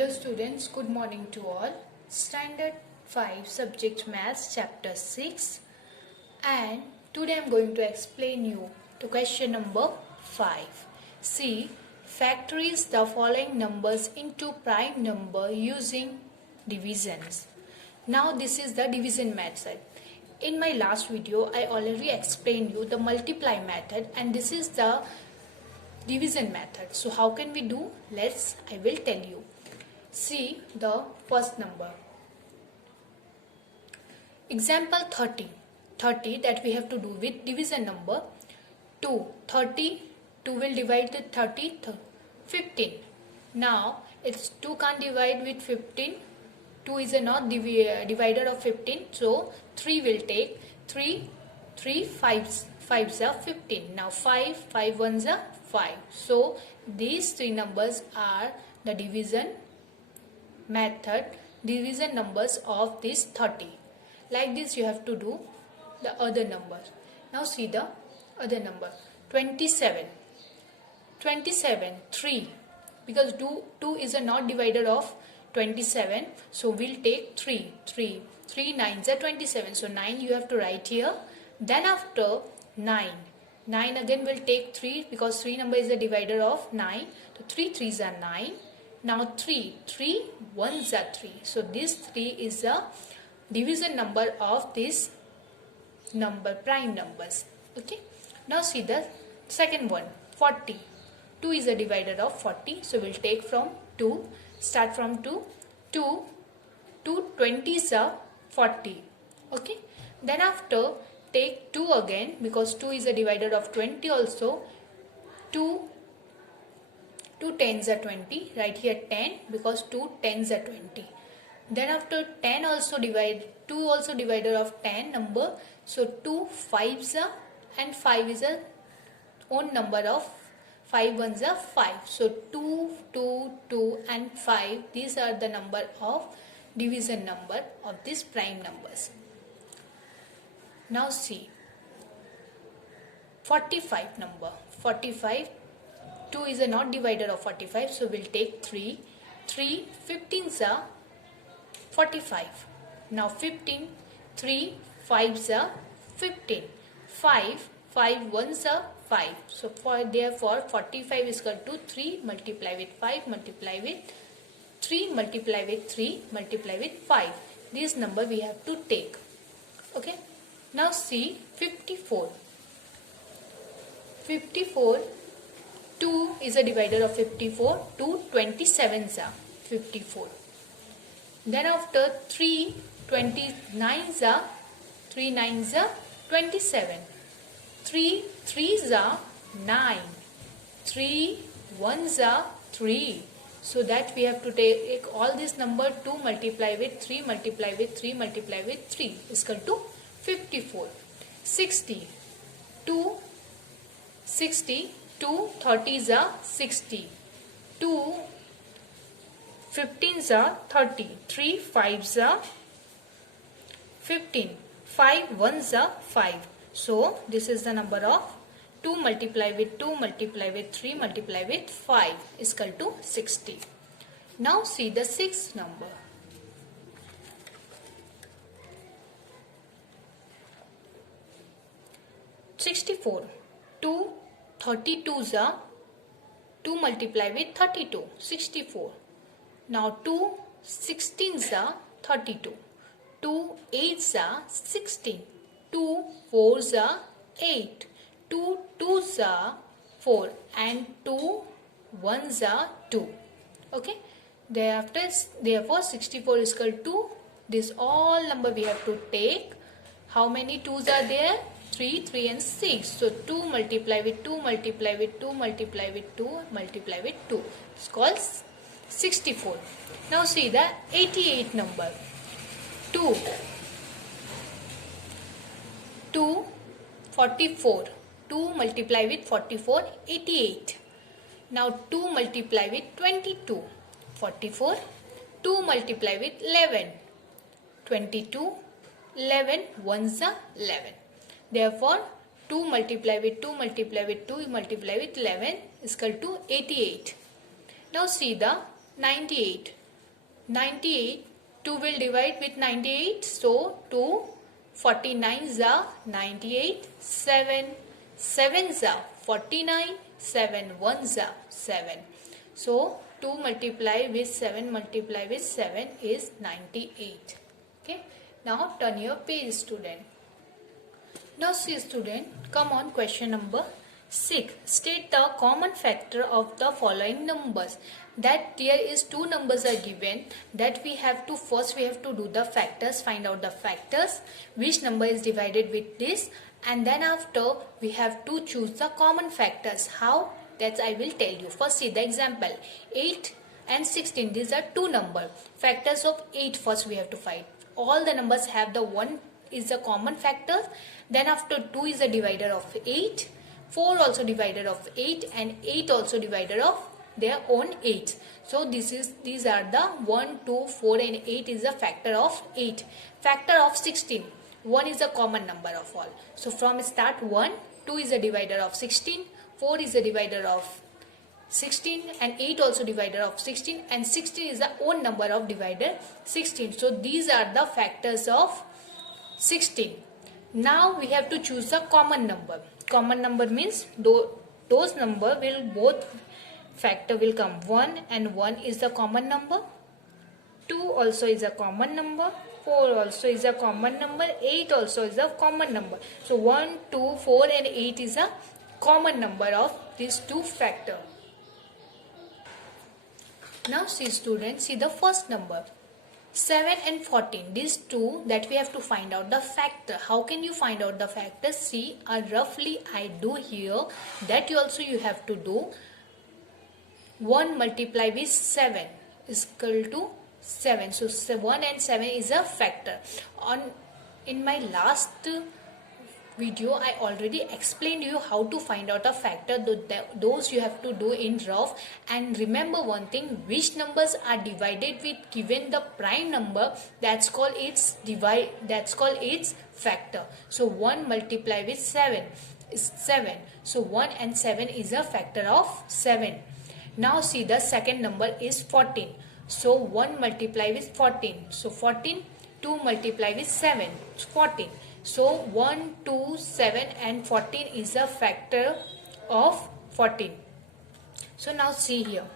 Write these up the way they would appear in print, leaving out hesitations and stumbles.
Hello students, good morning to all. Standard 5 subject Maths chapter 6, and today I am going to explain you to question number 5. See, factorize the following numbers into prime number using divisions. Now this is the division method. In my last video I already explained you the multiply method, and this is the division method. So how can we do? I will tell you. See the first number. Example 30. 30 that we have to do with division number 2. 30, 2 will divide the 30, 15. Now it's 2 can't divide with 15. 2 is a not divider of 15. So 3 will take 3 5s are 15. Now 5 1s are 5. So these three numbers are the division method, division numbers of this 30. Like this you have to do the other number. Now see the other number. 27. 3. Because 2 is a not divider of 27. So we'll take 3 9s are 27. So 9 you have to write here. Then after 9 again will take 3 because 3 number is the divider of 9. So 3 3s are 9. Now 3 1s are 3. So this 3 is the division number of this number, prime numbers. Okay. Now see the second one. 40. 2 is a divider of 40. So we'll take from 2. Start from 2. 2 20s are 40. Okay. Then after take 2 again because 2 is a divider of 20 also. 2 10s are 20. Right here 10 because 2 10s are 20. Then after 10 also 2 also divider of 10 number. So 2 5s are, and 5 is a own number of 5 1s are 5. So 2 and 5, these are the number of division number of these prime numbers. Now see 45 number. 45, 2 is a not divider of 45. So we'll take 3 15s are 45. Now 15, 3 5s are 15. 5 1s are 5. So therefore 45 is equal to 3 multiply with 5 multiply with 3 multiply with 3 multiply with 5. This number we have to take. Okay. Now see 54. 54, 2 is a divider of 54. 2 27s are 54. Then after 3 29s are 3 9s are 27. 3 3s are 9. 3 1s are 3. So that we have to take all this number 2 multiply with 3 multiply with 3 multiply with 3 is equal to 54. 60. 2 30s are 60. 2 15s are 30. 3 5s are 15. 5 1s are 5. So this is the number of 2 multiply with 2 multiply with 3 multiply with 5 is equal to 60. Now see the sixth number. 64. 2 32s are 2 multiply with 32. 64. Now 2 16s are 32. 2 8s are 16. 2 4s are 8. 2 2s are 4 and 2 1s are 2. Okay. Therefore 64 is equal to this all number we have to take. How many 2s are there? 3 and 6. So 2 multiply with 2 multiply with 2 multiply with 2 multiply with 2. It's called 64. Now see the 88 number. 2 44. 2 multiply with 44, 88. Now 2 multiply with 22, 44. 2 multiply with 11, 22. 11 1s are 11. Therefore 2 multiply with 2 multiply with 2 multiply with 11 is equal to 88. Now see the 98. 98, 2 will divide with 98, so 2 49s are 98, 7s are 49, 7 1s are 7. So 2 multiply with 7 multiply with 7 is 98. Okay, now turn your page, student. Now see, student, come on, question number 6. State the common factor of the following numbers. That there is two numbers are given, that we have to do the factors, find out the factors, which number is divided with this, and then after we have to choose the common factors. How? That I will tell you. First see the example. 8 and 16, these are two numbers. Factors of 8 first we have to find. All the numbers have the 1 is a common factor. Then after 2 is a divider of 8. 4 also divider of 8, and 8 also divider of their own 8. So these are the 1, 2, 4 and 8 is a factor of 8. Factor of 16. 1 is a common number of all. So from start 1, 2 is a divider of 16, 4 is a divider of 16, and 8 also divider of 16, and 16 is the own number of divider 16. So these are the factors of 16. Now we have to choose a common number. Common number means those number will both factor will come. 1 and 1 is the common number. 2 also is a common number. 4 also is a common number. 8 also is a common number. So 1, 2, 4 and 8 is a common number of these two factor. Now see, students, see the first number. 7 and 14, these two that we have to find out the factor. How can you find out the factor? See, roughly I do here, that you have to do. 1 multiply with 7 is equal to 7. So 1 and 7 is a factor. In my last video I already explained you how to find out a factor. Those you have to do in rough. And remember one thing, which numbers are divided with given the prime number, that's called its factor. So 1 multiply with 7 is 7. So 1 and 7 is a factor of 7. Now see, the second number is 14. So 1 multiply with 14. So 14. 2 multiply with 7. 14. So 1, 2, 7 and 14 is a factor of 14. So now see here.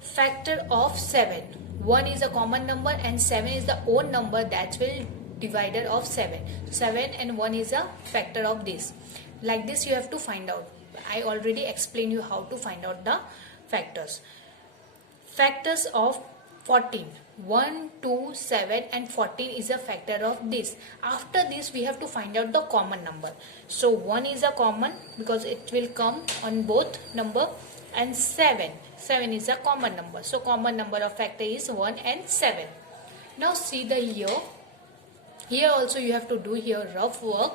Factor of 7. 1 is a common number and 7 is the own number, that will divider of 7. 7 and 1 is a factor of this. Like this you have to find out. I already explained you how to find out the factors. Factors of 14. 1, 2, 7 and 14 is a factor of this. After this we have to find out the common number. So 1 is a common because it will come on both number, and 7 is a common number. So common number of factor is 1 and 7. Now see the here also you have to do here rough work.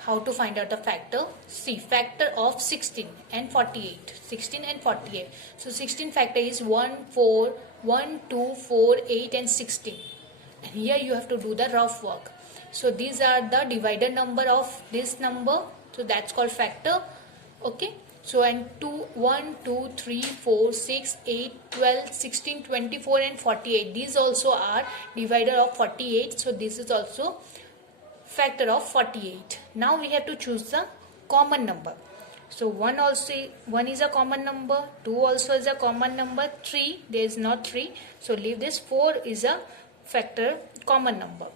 How to find out the factor? See, factor of 16 and 48. 16 and 48. So 16 factor is 1, 4, 1, 2, 4, 8 and 16. And here you have to do the rough work. So these are the divided number of this number. So that's called factor. Okay. So and 1, 2, 3, 4, 6, 8, 12, 16, 24 and 48. These also are divider of 48. So this is also factor of 48. Now we have to choose the common number. So 1 is a common number, 2 also is a common number, 3 there is not 3, so leave this. 4 is a factor common number,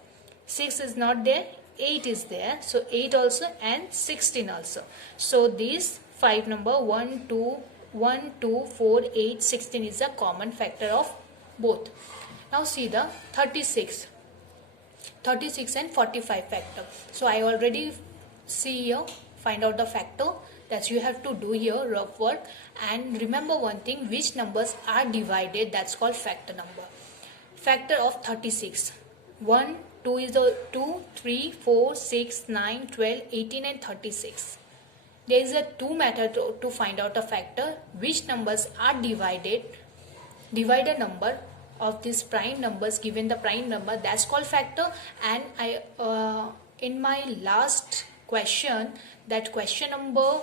6 is not there, 8 is there, so 8 also and 16 also. So these 5 number 1, 2, 4, 8, 16 is a common factor of both. Now see the 36 and 45 factor. So I already see here, find out the factor. That you have to do here rough work. And remember one thing, which numbers are divided, that's called factor number. Factor of 36. 1, 2 is the 2, 3, 4, 6, 9, 12, 18 and 36. There is a two method to find out a factor. Which numbers are divided, divider number of these prime numbers, given the prime number, that's called factor. And I in my last question, that question number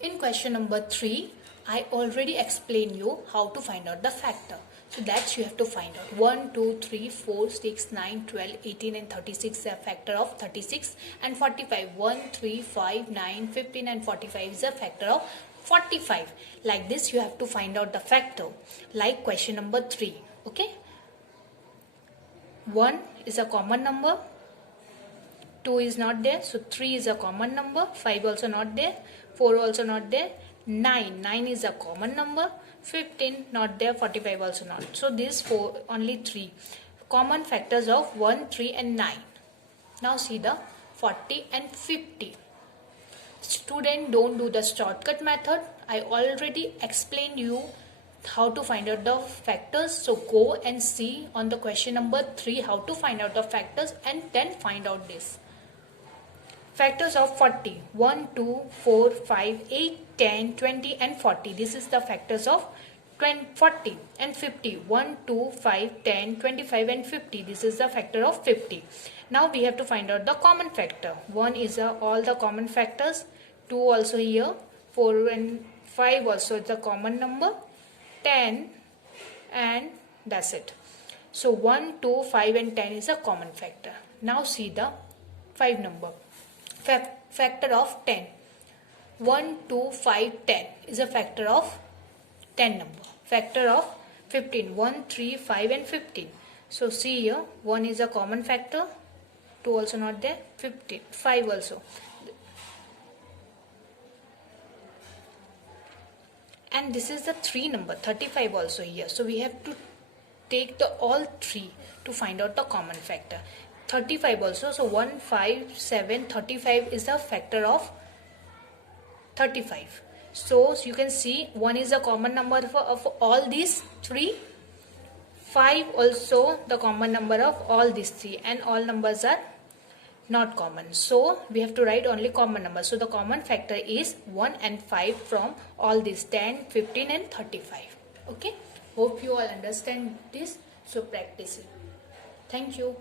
in question number 3, I already explained you how to find out the factor. So that's you have to find out. 1, 2, 3, 4, 6, 9, 12, 18 and 36 is a factor of 36 and 45. 1, 3, 5, 9, 15 and 45 is a factor of 45. Like this you have to find out the factor. Like question number 3. Okay. 1 is a common number. 2 is not there. So 3 is a common number. 5 also not there. 4 also not there. 9 is a common number. 15 not there. 45 also not. So these 4, only 3 common factors of 1, 3 and 9. Now see the 40 and 50. Student, don't do the shortcut method. I already explained you how to find out the factors. So go and see on the question number 3 how to find out the factors and then find out this. Factors of 40. 1, 2, 4, 5, 8, 10, 20 and 40. This is the factors of 40 and 50. 1, 2, 5, 10, 25 and 50. This is the factor of 50. Now we have to find out the common factor. 1 is all the common factors. 2 also here. 4 and 5 also is a common number. 10 and that's it. So 1, 2, 5 and 10 is a common factor. Now see the 5 number. Factor of 10. 1, 2, 5, 10 is a factor of 10 number. Factor of 15. 1, 3, 5 and 15. So see here, 1 is a common factor. 2 also not there. 15. 5 also. And this is the 3 number. 35 also here. So we have to take the all 3 to find out the common factor. 35 also. So 1, 5, 7, 35 is the factor of 35. So you can see 1 is a common number of all these 3. 5 also the common number of all these 3 and all numbers are not common. So we have to write only common numbers. So the common factor is 1 and 5 from all these 10, 15 and 35. Okay. Hope you all understand this. So practice it. Thank you.